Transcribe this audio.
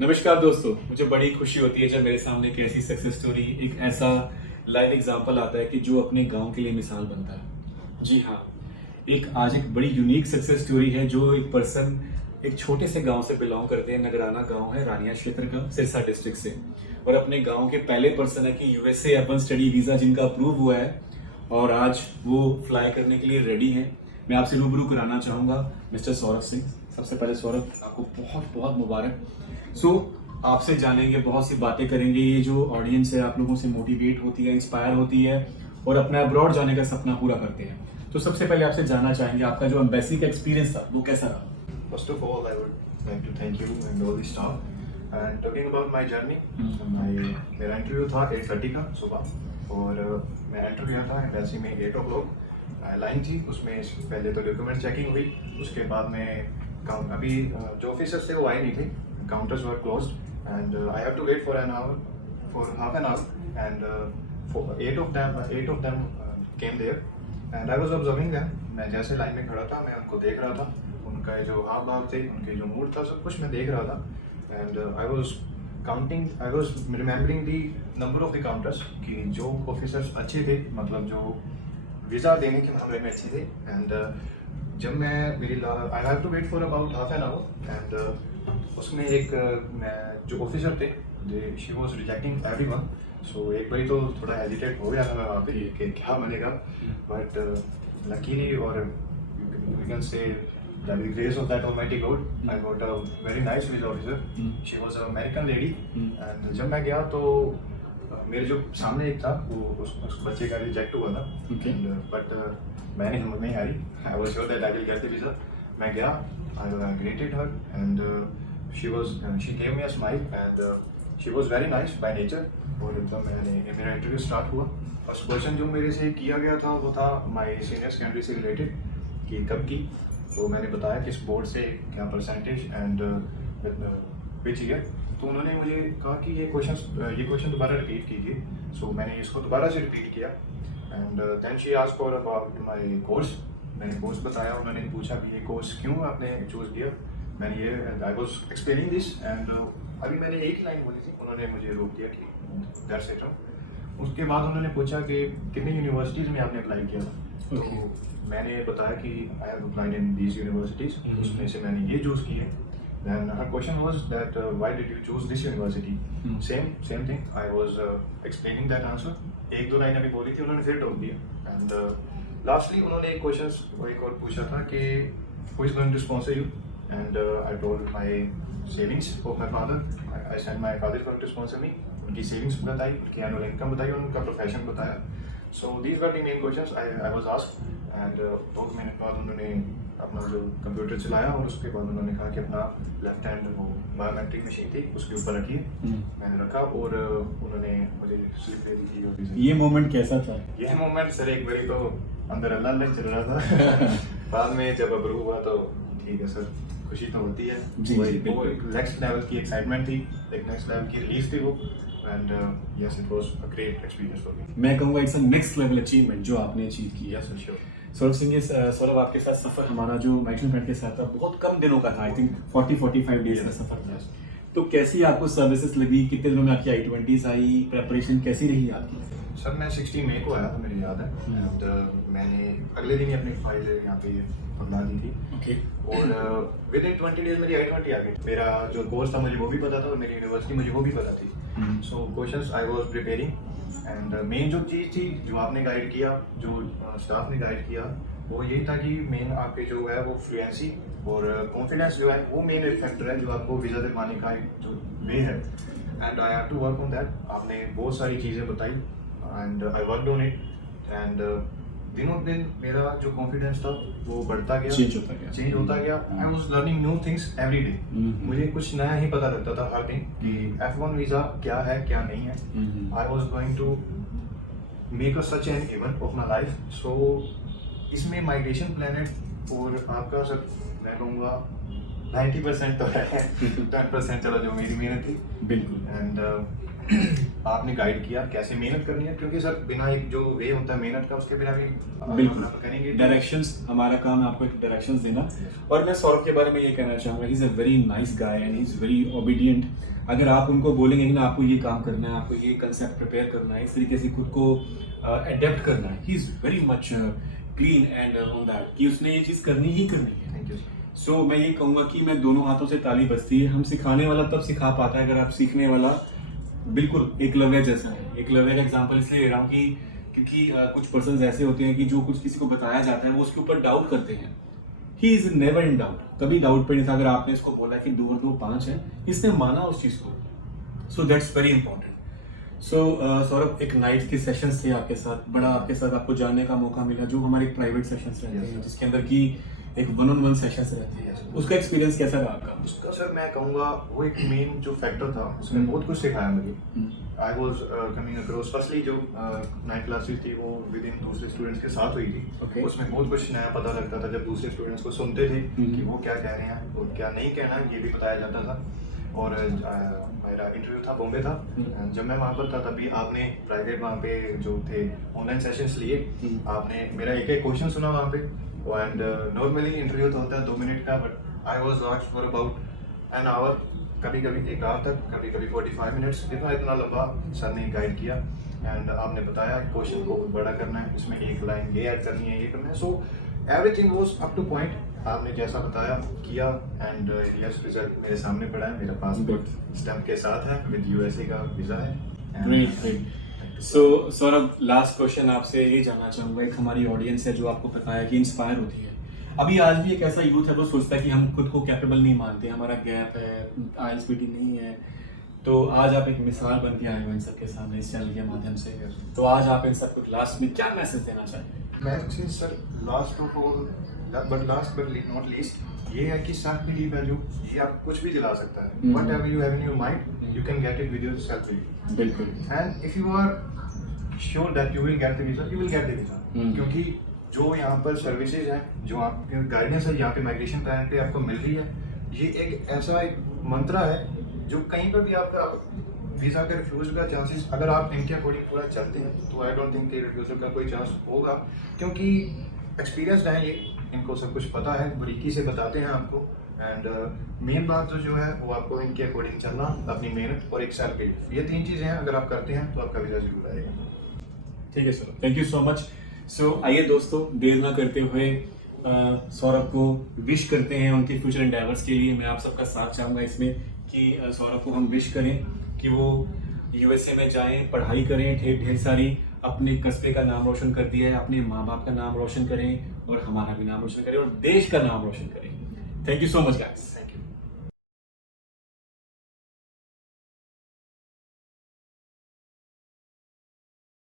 नमस्कार दोस्तों, मुझे बड़ी खुशी होती है जब मेरे सामने एक ऐसी सक्सेस स्टोरी, एक ऐसा लाइव एग्जांपल आता है कि जो अपने गांव के लिए मिसाल बनता है। जी हाँ, एक बड़ी यूनिक सक्सेस स्टोरी है जो एक पर्सन एक छोटे से गांव से बिलोंग करते हैं। नगराना गांव है, रानिया क्षेत्र का, सिरसा डिस्ट्रिक्ट से, और अपने गांव के पहले पर्सन है कि यूएसए अपन स्टडी वीज़ा जिनका अप्रूव हुआ है और आज वो फ्लाई करने के लिए रेडी हैं। मैं आपसे रूबरू कराना चाहूँगा मिस्टर सौरभ सिंह। सबसे पहले सौरभ, आपको बहुत बहुत मुबारक। आपसे जानेंगे, बहुत सी बातें करेंगे। ये जो ऑडियंस है आप लोगों से मोटिवेट होती है, इंस्पायर होती है और अपना अब्रॉड जाने का सपना पूरा करते हैं। तो सबसे पहले आपसे जानना चाहेंगे आपका जो एम्बेसी का एक्सपीरियंस था वो कैसा रहा? First of all, I would like to thank you and all the staff. And talking about my journey, मेरा इंटरव्यू था 8:30 का सुबह और मैं एंटर किया था एम्बेसी में 8 o'clock। लाइन थी, उसमें पहले तो डॉक्यूमेंट चेकिंग हुई, उसके बाद में अभी जो ऑफिसर्स थे वो आए नहीं थे, counters were closed and I have to wait for half an hour and 8 of them came there and I was observing them। मैं जैसे लाइन में खड़ा था मैं उनको देख रहा था, उनका जो हाव भाव थे, उनके जो मूड था, सब कुछ मैं देख रहा था। And I was remembering the number of the counters कि जो ऑफिसर्स अच्छे थे, मतलब जो वीज़ा देने के मामले में अच्छे थे। एंड जब मैं I have to wait for about half an hour and उसमें एक जो ऑफिसर थे, she was rejecting everyone. So एक बारी तो थोड़ा हेजिटेट हो गया था मैं वहाँ पे कि क्या बनेगा, बट लकीली और you can say that with grace of that Almighty God, I got a very nice visa officer. She was an American lady. And जब मैं गया तो मेरे जो सामने एक था वो उस बच्चे का रिजेक्ट हुआ था, बट मैंने हिम्मत नहीं हारी। I was sure that I will get the visa. मैं गया, I greeted her and she gave me a smile and she was very nice by nature। और जब मेरा इंटरव्यू स्टार्ट हुआ, फर्स्ट क्वेश्चन जो मेरे से किया गया था वो था माय सीनियर सेकेंडरी से रिलेटेड कि कब की। तो मैंने बताया किस बोर्ड से, क्या परसेंटेज एंड विच ईयर। तो उन्होंने मुझे कहा कि ये क्वेश्चन दोबारा रिपीट कीजिए। सो मैंने इसको दोबारा से रिपीट किया and then she asked for about my course. मैंने कोर्स बताया, उन्होंने पूछा कि ये कोर्स क्यों आपने चूज़ किया। मैंने ये I was explaining this and अभी मैंने एक ही लाइन बोली थी, उन्होंने मुझे रोक दिया कि दैट्स इट। उसके बाद उन्होंने पूछा कि कितनी यूनिवर्सिटीज़ में आपने अप्लाई किया था। तो मैंने बताया कि I have applied in these universities, उसमें से मैंने ये चूज़ की है। Then her question was that why did you choose this university? Same thing. I was explaining that answer. एक दो लाइन अभी बोली थी, उन्होंने फिर टोक दिया। And lastly उन्होंने एक और पूछा था कि who is going to sponsor you? And I told my savings of my father. I said my father is going to sponsor me. उनकी सेविंग्स बताई, उनकी एनुअल इनकम बताई और उनका प्रोफेशन बताया। So these were the main questions I was asked. And 2 minute बाद उन्होंने अपना जो कंप्यूटर चलाया और उसके बाद उन्होंने कहा कि अपना लेफ्ट हैंड वो बायोमेट्रिक मशीन थी उसके ऊपर रखिए। मैंने रखा और उन्होंने मुझे स्लिप दे दी थी। ये मोमेंट कैसा था? ये मोमेंट सर एक बारी तो अंदर अल्लाह चल रहा था बाद में जब अप्रूव हुआ तो ठीक है सर, खुशी तो होती है। वो एक नेक्स्ट लेवल की एक्साइटमेंट थी, एक नेक्स्ट लेवल की रिलीफ थी वो। And yes, it was a great experience for me. मैं कहूँगा it's a next level achievement जो आपने अचीव किया। Yes sure. सौरभ सिंह, सौरभ आपके साथ सफ़र हमारा जो मैक्सिमम फ्रेंड के साथ था बहुत कम दिनों का था। आई थिंक 40-45 डेज का सफ़र था। तो कैसी आपको सर्विसेज लगी? कितने दिनों में आपकी I-20s आई? प्रेपरेशन कैसी रही आपकी? सर मैं 16 मई को आया था, मुझे याद है। एंड मैंने अगले दिन ही अपनी फाइल यहाँ पे पकड़ा दी थी। ओके। और विद इन 20 डेज मेरी I-20 आ गई। मेरा जो कोर्स था मुझे वो भी पता था और मेरी यूनिवर्सिटी मुझे वो भी पता थी। सो questions I was preparing and main जो चीज़ थी जो आपने गाइड किया, जो स्टाफ ने गाइड किया, वो यही था कि मेन आपके जो है वो फ्लुएंसी और कॉन्फिडेंस जो है वो मेन फैक्टर है जो आपको वीज़ा दिलवाने का एक जो वे है। And I have to work on that. आपने बहुत सारी चीज़ें बताई and I worked on it and दिनों दिन मेरा जो कॉन्फिडेंस था वो बढ़ता गया, चेंज होता गया। I was learning new things every day. मुझे कुछ नया ही पता लगता था हर दिन कि F1 वीज़ा क्या है क्या नहीं है। I was going to make a such an event of my life. So इसमें माइग्रेशन प्लानट और आपका सर मैं कहूँगा 90% तो है 10% चलो जो मेरी मेहनत थी। बिल्कुल। एंड आपने गाइड किया कैसे मेहनत करनी है, क्योंकि सर बिना एक जो वे होता है मेहनत का, उसके बिना भी बिल्कुल आप करेंगे डायरेक्शंस, हमारा काम है आपको एक डायरेक्शंस देना। और मैं सौरभ के बारे में ये कहना चाहूँगा, he is a very nice guy and he is very obedient. अगर आप उनको बोलेंगे कि ना आपको ये काम करना है, आपको ये कंसेप्ट प्रिपेयर करना है, इस तरीके से खुद को अडेप्ट करना है, he is very much clean and on that कि उसने ये चीज़ करनी ही करनी है। Thank you. सो मैं ये कहूँगा कि मैं दोनों हाथों से ताली बजती है। हम सिखाने वाला तब सिखा पाता है अगर आप सीखने वाला बिल्कुल एकलव्य जैसा है। एकलव्य का एग्जांपल इसलिए ले रहा हूँ कि क्योंकि कुछ पर्सन्स ऐसे होते हैं कि जो कुछ किसी को बताया जाता है वो उसके ऊपर डाउट करते हैं। He is never in doubt, कभी डाउट पे नहीं था। अगर आपने इसको बोला कि 2 और 2 5 है, इसने माना उस चीज़ को। So that's very important. So Saurabh, एक नाइट के सेशंस थे आपके साथ, बड़ा आपके साथ आपको जानने का मौका मिला, जो हमारे प्राइवेट सेशंस रहते हैं जिसके अंदर की एक 1-on-1 सेशंस रहती है। उसका एक्सपीरियंस कैसा रहा आपका? उसका सर मैं कहूँगा वो एक मेन जो फैक्टर था, उसने बहुत कुछ सिखाया मुझे। I was coming across, firstly जो नाइट क्लासेस थी वो विद इन दूसरे स्टूडेंट्स के साथ हुई थी। Okay. उसमें बहुत कुछ नया पता लगता था जब दूसरे स्टूडेंट्स को सुनते थे कि वो क्या कह रहे हैं और क्या नहीं कहना है, ये भी बताया जाता था। और मेरा इंटरव्यू था बॉम्बे था, जब मैं वहाँ पर था तभी आपने प्राइवेट वहाँ पे जो थे ऑनलाइन सेशंस लिए, आपने मेरा एक एक क्वेश्चन सुना वहाँ पे। एंड नॉर्मली इंटरव्यू तो होता है 2 मिनट का, but I was watch for about an hour, कभी कभी 1 आवर तक, कभी कभी 45 मिनट्स, इतना लंबा सर ने गाइड किया। एंड आपने बताया क्वेश्चन को बड़ा करना है, उसमें एक लाइन ये ऐड करनी है, ये करना है। So everything was up two point, आपने जैसा बताया किया। एंड यस, रिजल्ट मेरे सामने पड़ा है, मेरा पासपोर्ट स्टैम्प के साथ है, विद यूएसए का वीज़ा है। Great great. So Saurabh, last question आपसे ये जानना चाहूँगा, एक हमारी ऑडियंस है जो आपको पता है कि इंस्पायर होती है। अभी आज भी एक ऐसा यूथ है जो सोचता है कि हम खुद को कैपेबल नहीं मानते, हमारा गैप है, आईएलटीएस नहीं है। तो आज आप एक मिसाल बन के आए हो इन सबके सामने इस चैनल के माध्यम से, तो आज आप इन सबको लास्ट में क्या मैसेज देना चाहते हैं? Message sir last of all but not least ये है कि सेल्फ बिलीव है जो, ये आप कुछ भी दिला सकता है। Whatever you have in your mind, you can get it with your self believe. बिल्कुल। And if you are sure that you will get the visa, you will get the visa. क्योंकि जो यहाँ पर services हैं, जो आपके guidance है यहाँ पे माइग्रेशन प्लान पे आपको मिल रही है, ये एक ऐसा एक मंत्र है जो कहीं पर भी आपका वीज़ा का रिफ्यूज का चांसेस, अगर आप इनके अकॉर्डिंग पूरा चलते हैं तो आई डोंट थिंक रिफ्यूजल का कोई चांस होगा। क्योंकि एक्सपीरियंसड है ये, इनको सब कुछ पता है, बारीकी से बताते हैं आपको। एंड मेन बात जो है वो आपको इनके अकॉर्डिंग चलना, अपनी मेहनत और एक सेल्फ बिलीफ, ये 3 चीज़ें हैं। अगर आप करते हैं तो आपका वीज़ा जरूर आएगा। ठीक है sir, thank you so much. So आइए दोस्तों, देर ना करते हुए सौरभ को विश करते हैं उनके फ्यूचर एंडेवर्स के लिए। मैं आप सबका साथ चाहूँगा इसमें कि सौरभ को हम विश करें कि वो यूएसए में जाएं, पढ़ाई करें, ढेर सारी, अपने कस्बे का नाम रोशन कर दिया है, अपने माँ बाप का नाम रोशन करें और हमारा भी नाम रोशन करें और देश का नाम रोशन करें। Thank you so much guys.